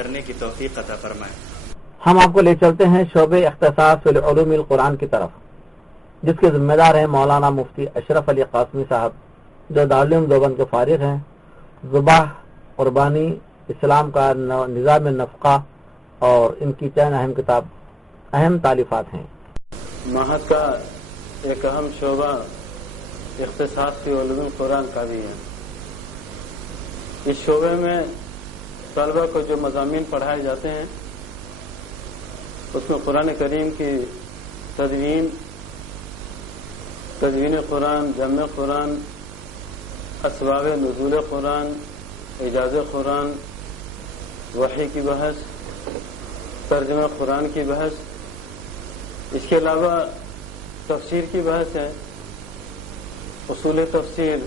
کرنے کی توفیق عطا فرمائے۔ ہم آپ کو لے چلتے ہیں شعبہ اختصاص فی علوم القرآن کی طرف، جس کے ذمہ دار ہیں مولانا مفتی اشرف علی قاسمی صاحب، جو دارالعلوم دیوبند کے فارغ ہیں۔ ذبح قربانی اسلام کا نظام نفقہ اور ان کی چند اہم تالیفات ہیں۔ معہد کا ایک اہم شعبہ اختصاص فی علوم القرآن کا بھی ہے۔ اس شعبے میں طلبہ کو جو مضامین پڑھائے جاتے ہیں اس میں قرآن کریم کی تدوین قرآن، جمع قرآن، اسباب نزول قرآن، اعجاز قرآن، وحی کی بحث، ترجمہ قرآن کی بحث، اس کے علاوہ تفسیر کی بحث ہے، اصول تفسیر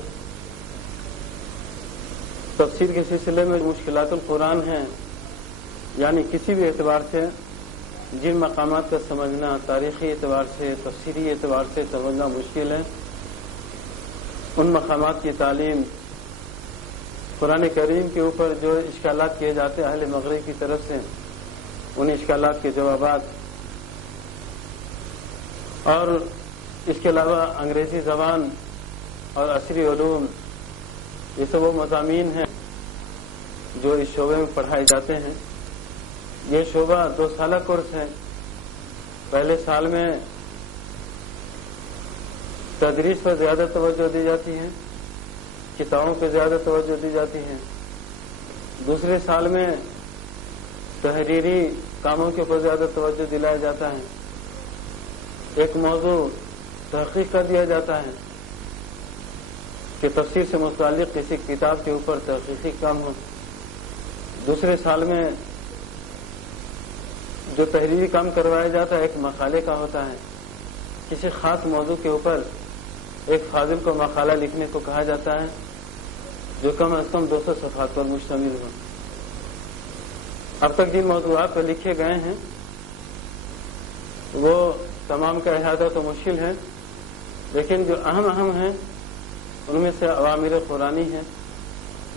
کے سلسلے میں مشکلات القرآن ہیں، یعنی کسی بھی اعتبار سے جن مقامات کا سمجھنا تاریخی اعتبار سے، تفسیری اعتبار سے سمجھنا مشکل ہے، ان مقامات کی تعلیم، قرآن کریم کے اوپر جو اشکالات کیے جاتے ہیں اہل مغرب کی طرف سے، ان اشکالات کے جوابات، اور اس کے علاوہ انگریزی زبان اور عصری علوم، یہ سب وہ مضامین ہیں جو اس شعبے میں پڑھائے جاتے ہیں۔ یہ شعبہ 2 سالہ کورس ہے۔ پہلے سال میں تدریس پر زیادہ توجہ دی جاتی ہے، کتابوں پہ زیادہ توجہ دی جاتی ہے۔ دوسرے سال میں تحریری کاموں کے اوپر زیادہ توجہ دلایا جاتا ہے۔ ایک موضوع تحقیق کر دیا جاتا ہے کہ تفسیر سے متعلق کسی کتاب کے اوپر تحقیقی کام ہو۔ دوسرے سال میں جو تحریری کام کروایا جاتا ہے ایک مقالے کا ہوتا ہے، کسی خاص موضوع کے اوپر ایک فاضل کو مقالہ لکھنے کو کہا جاتا ہے جو کم از کم 200 صفحات پر مشتمل ہو۔ اب تک جن موضوعات پر لکھے گئے ہیں وہ تمام کا احاطہ تو مشکل ہے، لیکن جو اہم ہیں ان میں سے اوامر قرآنی ہے،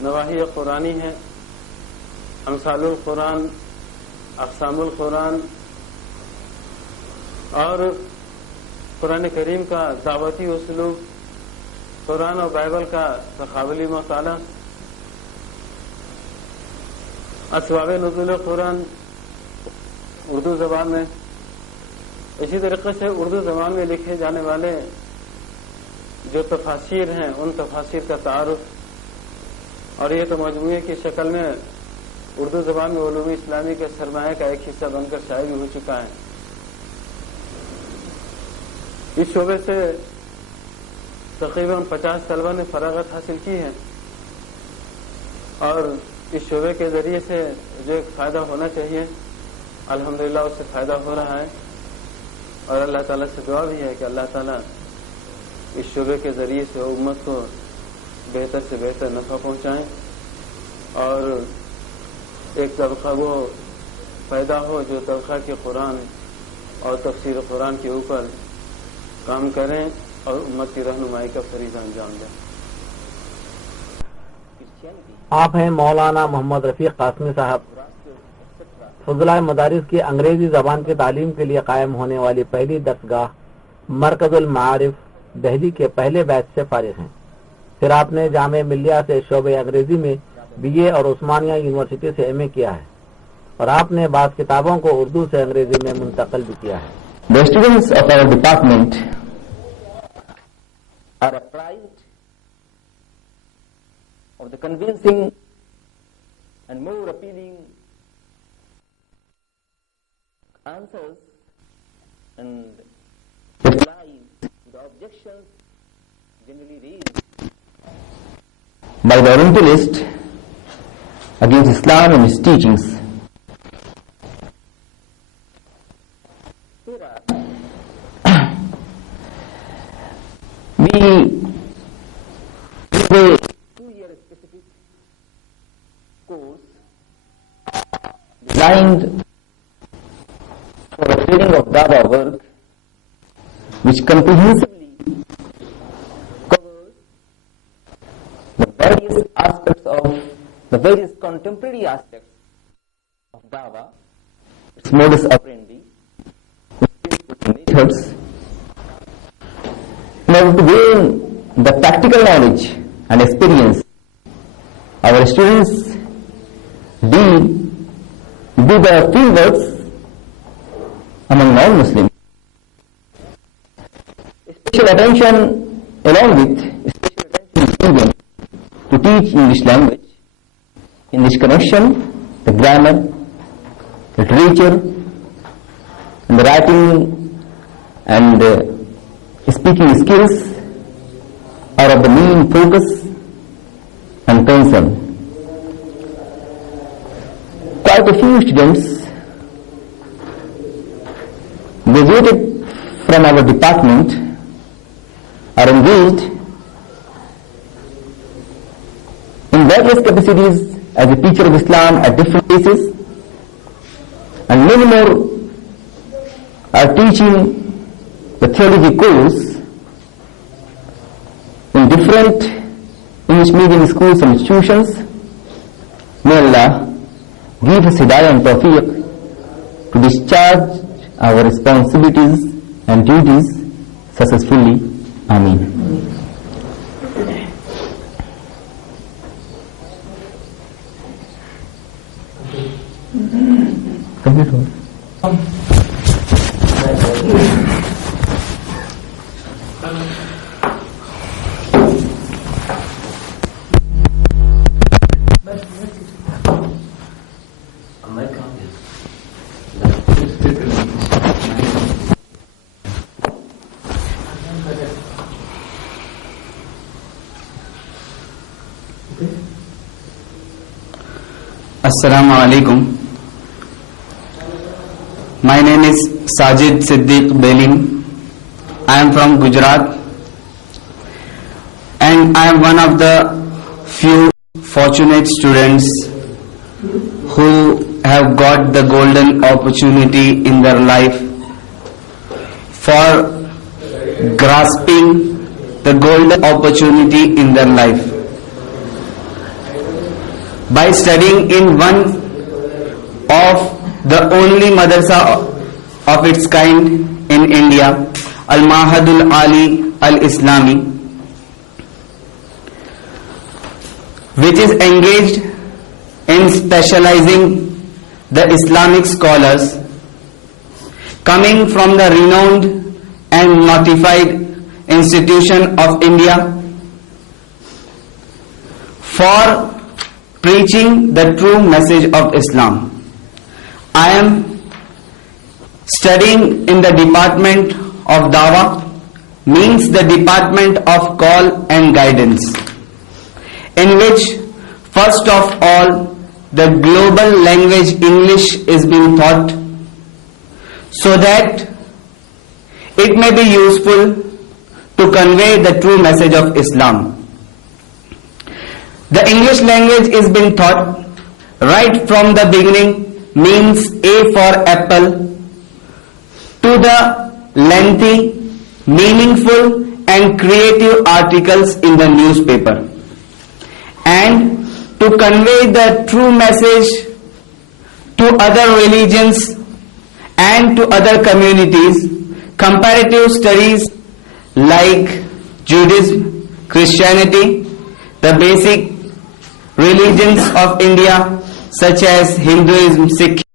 نواہی قرآنی ہے، امثال القرآن، اقسام القرآن، اور قرآن کریم کا دعوتی اسلوب، قرآن اور بائبل کا تقابلی مطالعہ، اسباب نزول قرآن اردو زبان میں، اسی طریقے سے اردو زبان میں لکھے جانے والے جو تفاسیر ہیں ان تفاسیر کا تعارف، اور یہ تو مجموعے کی شکل میں اردو زبان میں علوم اسلامی کے سرمایہ کا ایک حصہ بن کر شائع بھی ہو چکا ہے۔ اس شعبے سے تقریباً 50 طلبہ نے فراغت حاصل کی ہے، اور اس شعبے کے ذریعے سے جو ایک فائدہ ہونا چاہیے الحمدللہ اس سے فائدہ ہو رہا ہے، اور اللہ تعالیٰ سے دعا بھی ہے کہ اللہ تعالیٰ اس شعبے کے ذریعے سے امت کو بہتر سے بہتر نفع پہنچائیں، اور ایک طبقہ وہ پیدا ہو جو طبقہ کے قرآن اور تفسیر قرآن کے اوپر کام کریں اور امت کی رہنمائی کا فریضہ انجام دیں۔ آپ ہیں مولانا محمد رفیق قاسمی صاحب، فضلائے مدارس کی انگریزی زبان کی تعلیم کے لیے قائم ہونے والی پہلی درسگاہ مرکز المعارف دہلی کے پہلے بیچ سے فارغ ہیں۔ پھر آپ نے جامعہ ملیہ سے شعبہ انگریزی میں BA اور عثمانیہ یونیورسٹی سے MA کیا ہے، اور آپ نے بعض کتابوں کو اردو سے انگریزی میں منتقل بھی کیا ہے۔ The students of our department are apprised of the convincing and more appealing answers and replies to the objections generally raised by the Orientalist against Islam and its teachings. We do a 2-year specific course designed for the training of Dawah work, which comprehensively covers the various contemporary aspects Dawah, its modus operandi, methods, in order to gain the practical knowledge and experience, our students do the field works among non-Muslims. Special attention along with special attention is given to teach English language, English connection, the grammar, literature, and the writing and speaking skills are of the main focus and concern. Quite a few students graduated from our department are engaged in various capacities as a teacher of Islam at different places, and many more are teaching the theology course in different English medium schools and institutions. May Allah give us hidayah and tawfiq to discharge our responsibilities and duties successfully. Ameen. Assalamu alaikum. My name is Sajid Siddiq Belim. I am from Gujarat and I am one of the few fortunate students who have got the golden opportunity in their life for grasping the golden opportunity in their life by studying in one of the only madrasa of its kind in India, Al-Mahadul Ali Al-Islami, which is engaged in specializing the Islamic scholars coming from the renowned and notified institution of India for preaching the true message of Islam. I am studying in the department of Dawah, means the department of call and guidance, in which first of all the global language English is being taught so that it may be useful to convey the true message of Islam. The English language is being taught right from the beginning, means A for apple, to the lengthy, meaningful and creative articles in the newspaper, and to convey the true message to other religions and to other communities, comparative studies like Judaism, Christianity, the basic religions of India such as Hinduism, Sikh,